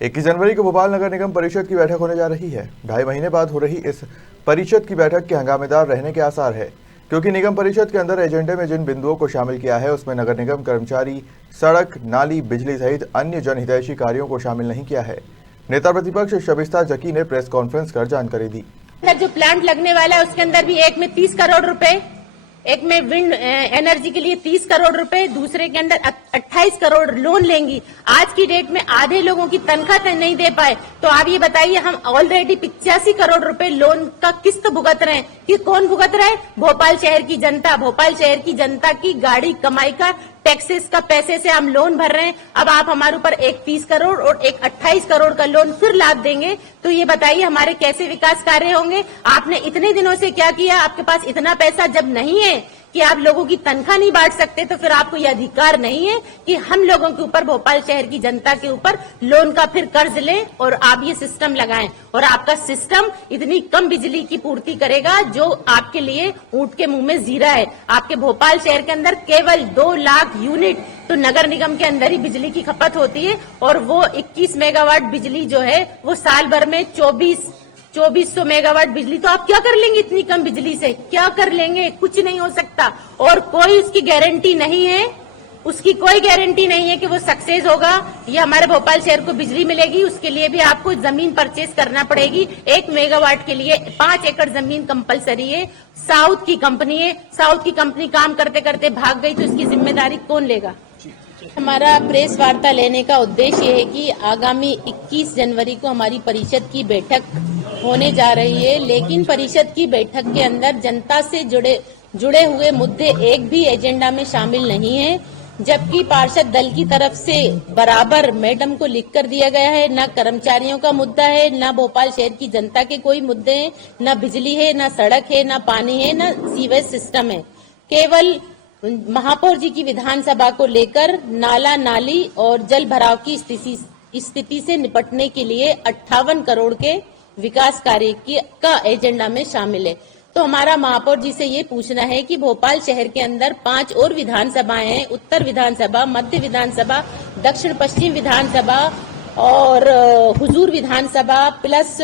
21 जनवरी को भोपाल नगर निगम परिषद की बैठक होने जा रही है। 2.5 महीने बाद हो रही इस परिषद की बैठक के हंगामेदार रहने के आसार है, क्योंकि निगम परिषद के अंदर एजेंडे में जिन बिंदुओं को शामिल किया है उसमें नगर निगम कर्मचारी, सड़क, नाली, बिजली सहित अन्य जनहितैषी कार्यों को शामिल नहीं किया है। नेता प्रतिपक्ष शबिस्ता जकी ने प्रेस कॉन्फ्रेंस कर जानकारी दी। जो प्लांट लगने वाला है उसके अंदर भी एक में 30 करोड़ रुपए, एक में विंड एनर्जी के लिए 30 करोड़ रुपए, दूसरे के अंदर 28 करोड़ लोन लेंगी। आज की डेट में आधे लोगों की तनख्वाह नहीं दे पाए, तो आप ये बताइए हम ऑलरेडी 85 करोड़ रुपए लोन का किस्त भुगत रहे हैं। कि कौन भुगत रहा है? भोपाल शहर की जनता। भोपाल शहर की जनता की गाड़ी कमाई का टैक्सेस का पैसे से हम लोन भर रहे हैं। अब आप हमारे ऊपर एक 30 करोड़ और एक 28 करोड़ का लोन फिर लाद देंगे, तो ये बताइए हमारे कैसे विकास कार्य होंगे? आपने इतने दिनों से क्या किया? आपके पास इतना पैसा जब नहीं है कि आप लोगों की तनख्वाह नहीं बांट सकते, तो फिर आपको यह अधिकार नहीं है कि हम लोगों के ऊपर, भोपाल शहर की जनता के ऊपर लोन का फिर कर्ज लें और आप ये सिस्टम लगाएं। और आपका सिस्टम इतनी कम बिजली की पूर्ति करेगा जो आपके लिए ऊंट के मुंह में जीरा है। आपके भोपाल शहर के अंदर केवल 2 लाख यूनिट तो नगर निगम के अंदर ही बिजली की खपत होती है, और वो 21 मेगावाट बिजली जो है वो साल भर में 2400 मेगावाट बिजली। तो आप क्या कर लेंगे इतनी कम बिजली से? क्या कर लेंगे? कुछ नहीं हो सकता। और कोई उसकी गारंटी नहीं है, उसकी कोई गारंटी नहीं है कि वो सक्सेस होगा। ये हमारे भोपाल शहर को बिजली मिलेगी, उसके लिए भी आपको जमीन परचेज करना पड़ेगी। 1 मेगावाट के लिए 5 एकड़ जमीन कंपलसरी है। साउथ की कंपनी है, साउथ की कंपनी काम करते करते भाग गई, तो इसकी जिम्मेदारी कौन लेगा? हमारा प्रेस वार्ता लेने का उद्देश्य है कि आगामी 21 जनवरी को हमारी परिषद की बैठक होने जा रही है, लेकिन परिषद की बैठक के अंदर जनता से जुड़े हुए मुद्दे एक भी एजेंडा में शामिल नहीं है, जबकि पार्षद दल की तरफ से बराबर मैडम को लिख कर दिया गया है। न कर्मचारियों का मुद्दा है, न भोपाल शहर की जनता के कोई मुद्दे हैं, न बिजली है, न सड़क है, न पानी है, न सीवेज सिस्टम है। केवल महापौर जी की विधानसभा को लेकर नाला, नाली और जल भराव की स्थिति से निपटने के लिए 58 करोड़ के विकास कार्य का एजेंडा में शामिल है। तो हमारा महापौर जी से ये पूछना है कि भोपाल शहर के अंदर 5 और विधानसभाएं हैं, उत्तर विधानसभा, मध्य विधानसभा, दक्षिण पश्चिम विधानसभा और हुजूर विधानसभा प्लस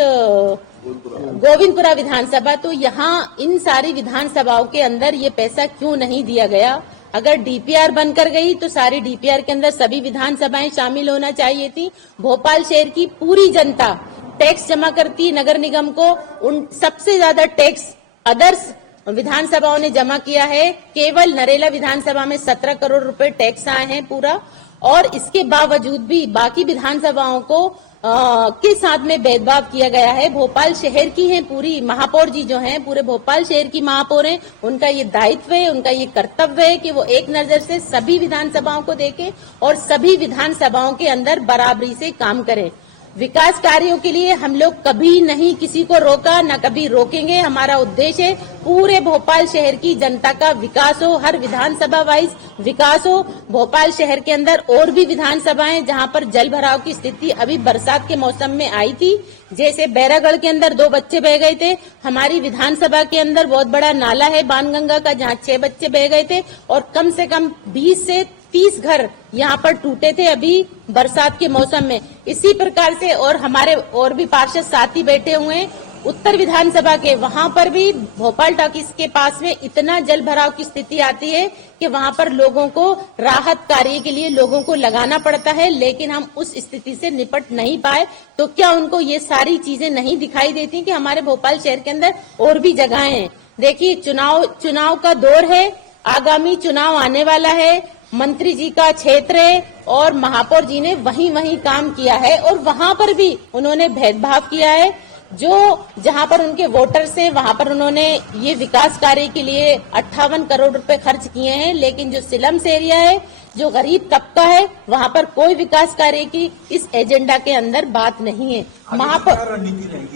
गोविंदपुरा विधानसभा। तो यहाँ इन सारी विधानसभाओं के अंदर ये पैसा क्यों नहीं दिया गया? अगर डीपीआर बनकर गई तो सारी डीपीआर के अंदर सभी विधानसभाएं शामिल होना चाहिए थी। भोपाल शहर की पूरी जनता टैक्स जमा करती नगर निगम को। उन सबसे ज्यादा टैक्स अदर्स विधानसभाओं ने जमा किया है। केवल नरेला विधानसभा में 17 करोड़ रुपए टैक्स आए हैं पूरा, और इसके बावजूद भी बाकी विधानसभाओं को के साथ में भेदभाव किया गया है। भोपाल शहर की है पूरी महापौर जी जो हैं, पूरे भोपाल शहर की महापौर हैं, उनका ये दायित्व है, उनका ये कर्तव्य है कि वो एक नजर से सभी विधानसभाओं को देखें और सभी विधानसभाओं के अंदर बराबरी से काम करें। विकास कार्यों के लिए हम लोग कभी नहीं किसी को रोका, न कभी रोकेंगे। हमारा उद्देश्य है पूरे भोपाल शहर की जनता का विकास हो, हर विधानसभा वाइज विकास हो। भोपाल शहर के अंदर और भी विधानसभाएं जहां पर जल भराव की स्थिति अभी बरसात के मौसम में आई थी, जैसे बैरागढ़ के अंदर 2 बच्चे बह गए थे। हमारी विधानसभा के अंदर बहुत बड़ा नाला है बाणगंगा का, जहां 6 बच्चे बह गए थे, और कम से कम 20 से 30 घर यहाँ पर टूटे थे अभी बरसात के मौसम में। इसी प्रकार से और हमारे और भी पार्षद साथी बैठे हुए हैं उत्तर विधानसभा के, वहां पर भी भोपाल टॉकीज के पास में इतना जल भराव की स्थिति आती है कि वहां पर लोगों को राहत कार्य के लिए लोगों को लगाना पड़ता है, लेकिन हम उस स्थिति से निपट नहीं पाए। तो क्या उनको ये सारी चीजें नहीं दिखाई देती कि हमारे भोपाल शहर के अंदर और भी जगहें हैं? देखिए, चुनाव का दौर है, आगामी चुनाव आने वाला है, मंत्री जी का क्षेत्र है, और महापौर जी ने वहीं काम किया है, और वहां पर भी उन्होंने भेदभाव किया है। जो जहां पर उनके वोटर्स हैं वहां पर उन्होंने ये विकास कार्य के लिए 58 करोड़ रुपए खर्च किए हैं, लेकिन जो स्लम्स एरिया है, जो गरीब तबका है, वहां पर कोई विकास कार्य की इस एजेंडा के अंदर बात नहीं है। महापौर